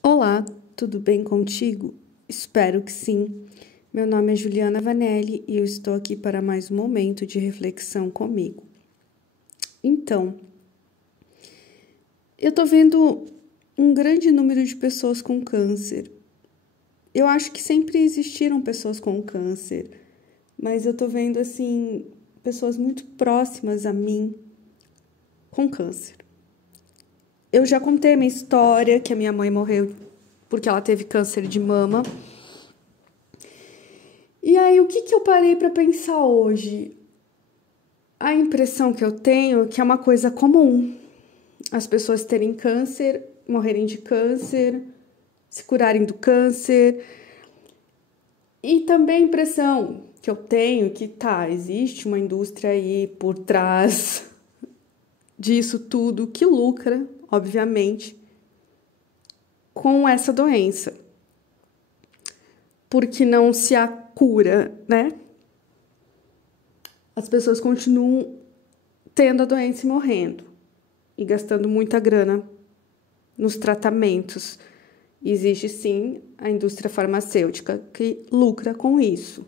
Olá, tudo bem contigo? Espero que sim. Meu nome é Juliana Vanelli e eu estou aqui para mais um momento de reflexão comigo. Então, eu tô vendo um grande número de pessoas com câncer. Eu acho que sempre existiram pessoas com câncer, mas eu tô vendo assim pessoas muito próximas a mim com câncer. Eu já contei a minha história, que a minha mãe morreu porque ela teve câncer de mama. E aí, o que eu parei para pensar hoje? A impressão que eu tenho é que é uma coisa comum as pessoas terem câncer, morrerem de câncer, se curarem do câncer. E também a impressão que eu tenho que existe uma indústria aí por trás disso tudo que lucra, obviamente, com essa doença. Porque não se há cura, né? As pessoas continuam tendo a doença e morrendo e gastando muita grana nos tratamentos. Existe sim a indústria farmacêutica que lucra com isso.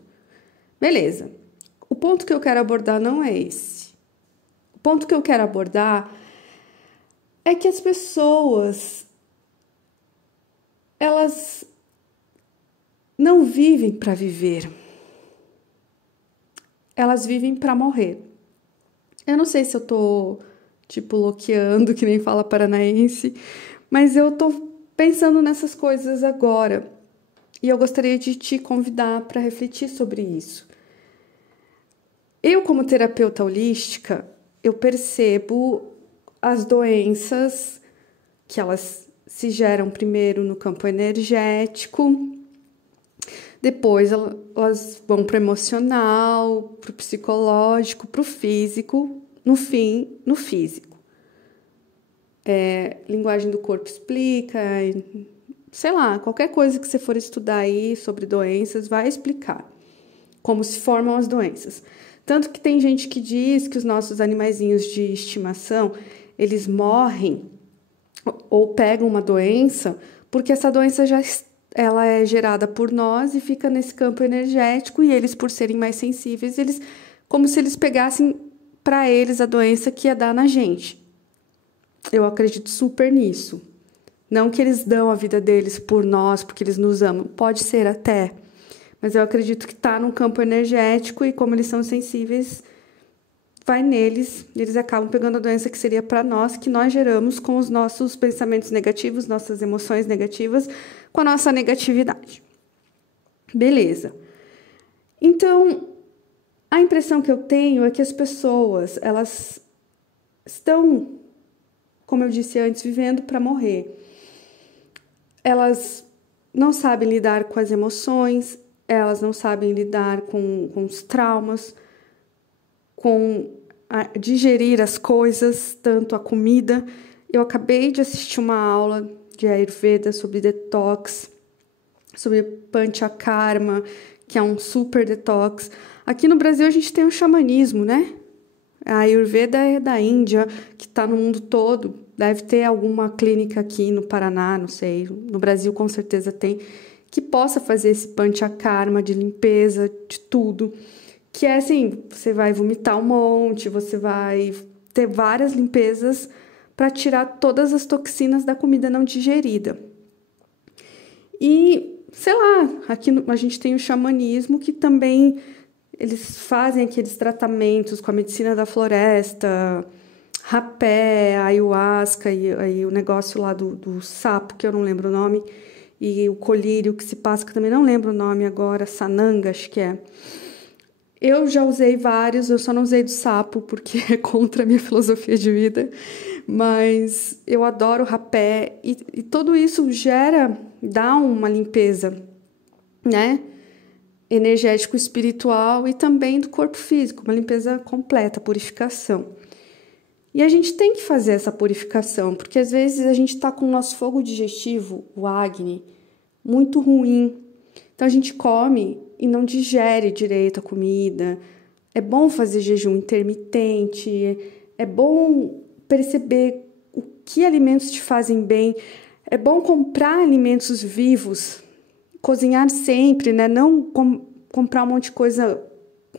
Beleza. O ponto que eu quero abordar não é esse. O ponto que eu quero abordar é que as pessoas elas não vivem para viver. Elas vivem para morrer. Eu não sei se eu tô loqueando, que nem fala paranaense, mas eu tô pensando nessas coisas agora. E eu gostaria de te convidar para refletir sobre isso. Eu, como terapeuta holística, eu percebo as doenças que elas se geram primeiro no campo energético, depois elas vão para o emocional, para o psicológico, para o físico, no fim, no físico. Linguagem do corpo explica, sei lá, qualquer coisa que você for estudar aí sobre doenças vai explicar como se formam as doenças. Tanto que tem gente que diz que os nossos animaizinhos de estimação, eles morrem ou pegam uma doença porque essa doença ela é gerada por nós e fica nesse campo energético e eles, por serem mais sensíveis, eles como se eles pegassem para eles a doença que ia dar na gente. Eu acredito super nisso. Não que eles dão a vida deles por nós, porque eles nos amam. Pode ser até. Mas eu acredito que está no campo energético e como eles são sensíveis, vai neles e eles acabam pegando a doença que seria para nós, que nós geramos com os nossos pensamentos negativos, nossas emoções negativas, com a nossa negatividade. Beleza. Então, a impressão que eu tenho é que as pessoas, elas estão, como eu disse antes, vivendo para morrer. Elas não sabem lidar com as emoções, elas não sabem lidar com os traumas, com digerir as coisas, tanto a comida. Eu acabei de assistir uma aula de Ayurveda sobre detox, sobre Panchakarma, que é um super detox. Aqui no Brasil a gente tem o xamanismo, né? A Ayurveda é da Índia, que está no mundo todo. Deve ter alguma clínica aqui no Paraná, não sei. No Brasil com certeza tem, que possa fazer esse Panchakarma de limpeza, de tudo. Que é assim, você vai vomitar um monte, você vai ter várias limpezas para tirar todas as toxinas da comida não digerida. E, sei lá, aqui a gente tem o xamanismo que também eles fazem aqueles tratamentos com a medicina da floresta, rapé, ayahuasca e o negócio lá do sapo, que eu não lembro o nome, e o colírio que se passa, que eu também não lembro o nome agora, sananga, acho que é. Eu já usei vários, eu só não usei do sapo, porque é contra a minha filosofia de vida, mas eu adoro rapé, e tudo isso dá uma limpeza, né? Energético, espiritual e também do corpo físico, uma limpeza completa, purificação. E a gente tem que fazer essa purificação, porque às vezes a gente está com o nosso fogo digestivo, o Agni, muito ruim. Então a gente come e não digere direito a comida. É bom fazer jejum intermitente, é bom perceber o que alimentos te fazem bem. É bom comprar alimentos vivos, cozinhar sempre, né? Não comprar um monte de coisa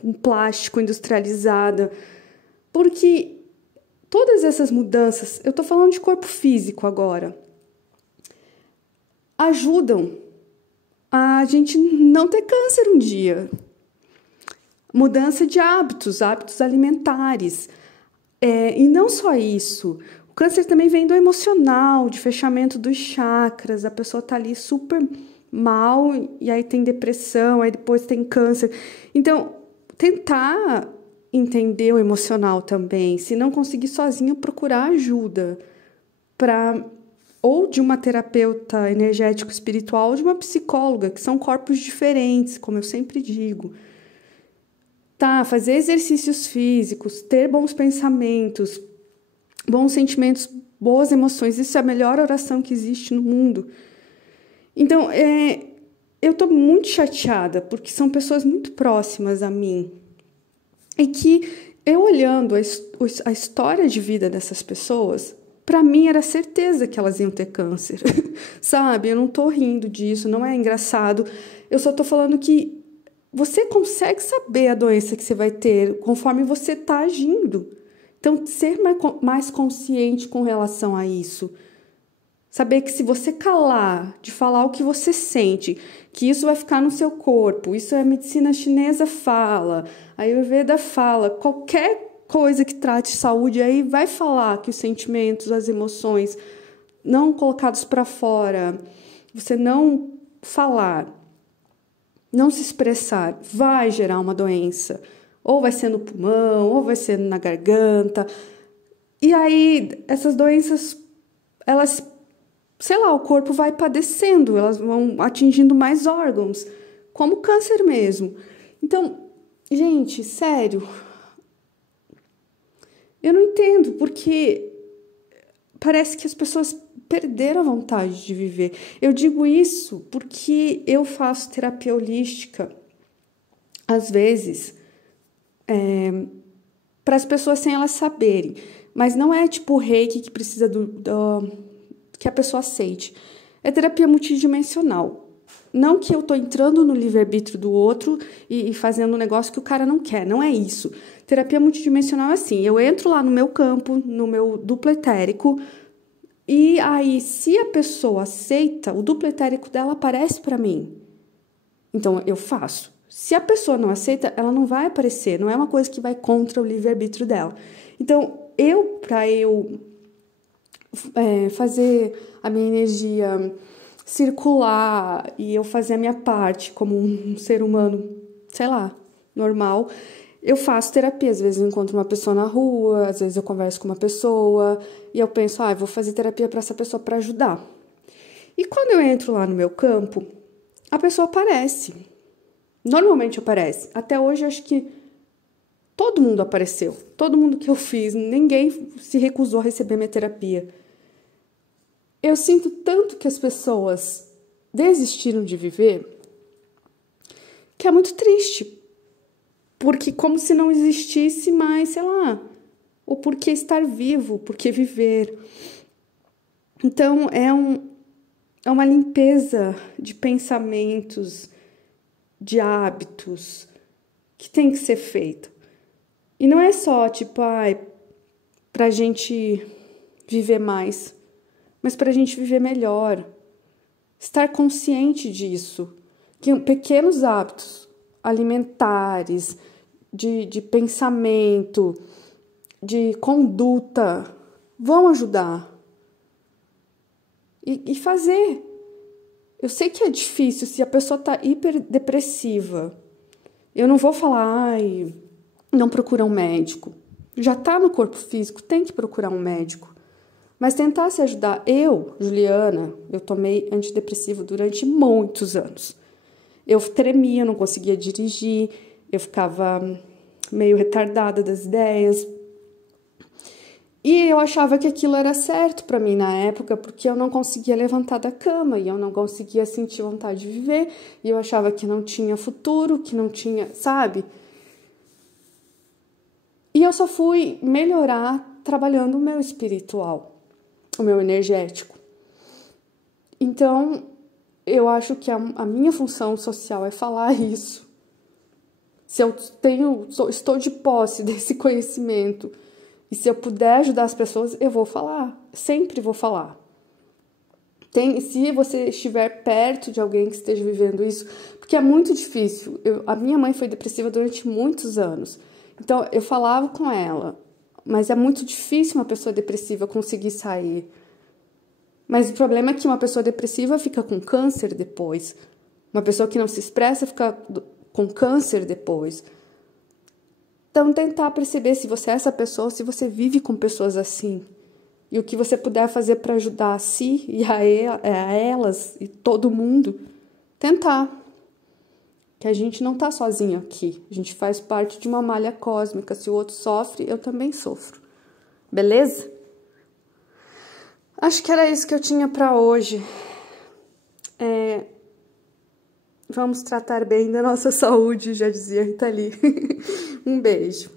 com plástico industrializada, porque todas essas mudanças, eu tô falando de corpo físico agora, ajudam a gente não ter câncer um dia. Mudança de hábitos alimentares. E não só isso. O câncer também vem do emocional, de fechamento dos chakras. A pessoa tá ali super mal e aí tem depressão, aí depois tem câncer. Então, tentar entender o emocional também. Se não conseguir sozinho, procurar ajuda ou de uma terapeuta energético espiritual ou de uma psicóloga, que são corpos diferentes, como eu sempre digo. Fazer exercícios físicos, ter bons pensamentos, bons sentimentos, boas emoções, isso é a melhor oração que existe no mundo. Então, eu tô muito chateada, porque são pessoas muito próximas a mim, e que eu olhando a história de vida dessas pessoas, para mim era certeza que elas iam ter câncer, sabe? Eu não tô rindo disso, não é engraçado, eu só tô falando que você consegue saber a doença que você vai ter conforme você está agindo. Então, ser mais consciente com relação a isso. Saber que se você calar de falar o que você sente, que isso vai ficar no seu corpo, isso a medicina chinesa fala, a Ayurveda fala, qualquer coisa que trate saúde aí vai falar que os sentimentos, as emoções não colocados para fora, você não falar, não se expressar, vai gerar uma doença. Ou vai ser no pulmão, ou vai ser na garganta. E aí, essas doenças, elas, sei lá, o corpo vai padecendo, elas vão atingindo mais órgãos, como câncer mesmo. Então, gente, sério, eu não entendo, porque parece que as pessoas perderam a vontade de viver. Eu digo isso porque eu faço terapia holística, às vezes, para as pessoas sem elas saberem. Mas não é tipo o reiki que precisa que a pessoa aceite. É terapia multidimensional. Não que eu estou entrando no livre-arbítrio do outro e fazendo um negócio que o cara não quer. Não é isso. Terapia multidimensional é assim. Eu entro lá no meu campo, no meu duplo etérico, e aí, se a pessoa aceita, o duplo etérico dela aparece para mim. Então, eu faço. Se a pessoa não aceita, ela não vai aparecer. Não é uma coisa que vai contra o livre-arbítrio dela. Então, para eu fazer a minha energia circular e eu fazer a minha parte como um ser humano, sei lá, normal, eu faço terapia. Às vezes eu encontro uma pessoa na rua, às vezes eu converso com uma pessoa e eu penso, eu vou fazer terapia para essa pessoa para ajudar. E quando eu entro lá no meu campo, a pessoa aparece. Normalmente aparece. Até hoje, acho que todo mundo apareceu. Todo mundo que eu fiz, ninguém se recusou a receber minha terapia. Eu sinto tanto que as pessoas desistiram de viver, que é muito triste. Porque como se não existisse mais, sei lá, o porquê estar vivo, porquê viver. Então, é uma limpeza de pensamentos, de hábitos, que tem que ser feita. E não é só, tipo, pra gente viver mais, mas pra gente viver melhor. Estar consciente disso. Que pequenos hábitos alimentares, de pensamento, de conduta, vão ajudar. E fazer. Eu sei que é difícil se a pessoa está hiperdepressiva. Eu não vou falar, não procura um médico. Já está no corpo físico, tem que procurar um médico. Mas tentar se ajudar. Eu, Juliana, eu tomei antidepressivo durante muitos anos. Eu tremia, não conseguia dirigir, eu ficava meio retardada das ideias. E eu achava que aquilo era certo para mim na época, porque eu não conseguia levantar da cama e eu não conseguia sentir vontade de viver. E eu achava que não tinha futuro, que não tinha, sabe? E eu só fui melhorar trabalhando o meu espiritual, o meu energético. Então, eu acho que a minha função social é falar isso. Se eu estou de posse desse conhecimento e se eu puder ajudar as pessoas, eu vou falar. Sempre vou falar. Se você estiver perto de alguém que esteja vivendo isso, porque é muito difícil. A minha mãe foi depressiva durante muitos anos. Então, eu falava com ela, mas é muito difícil uma pessoa depressiva conseguir sair. Mas o problema é que uma pessoa depressiva fica com câncer depois. Uma pessoa que não se expressa fica com câncer depois. Então, tentar perceber se você é essa pessoa, se você vive com pessoas assim. E o que você puder fazer para ajudar a si e a elas e todo mundo, tentar. Que a gente não tá sozinho aqui. A gente faz parte de uma malha cósmica. Se o outro sofre, eu também sofro. Beleza? Acho que era isso que eu tinha para hoje. Vamos tratar bem da nossa saúde, já dizia Rita Lee. Um beijo.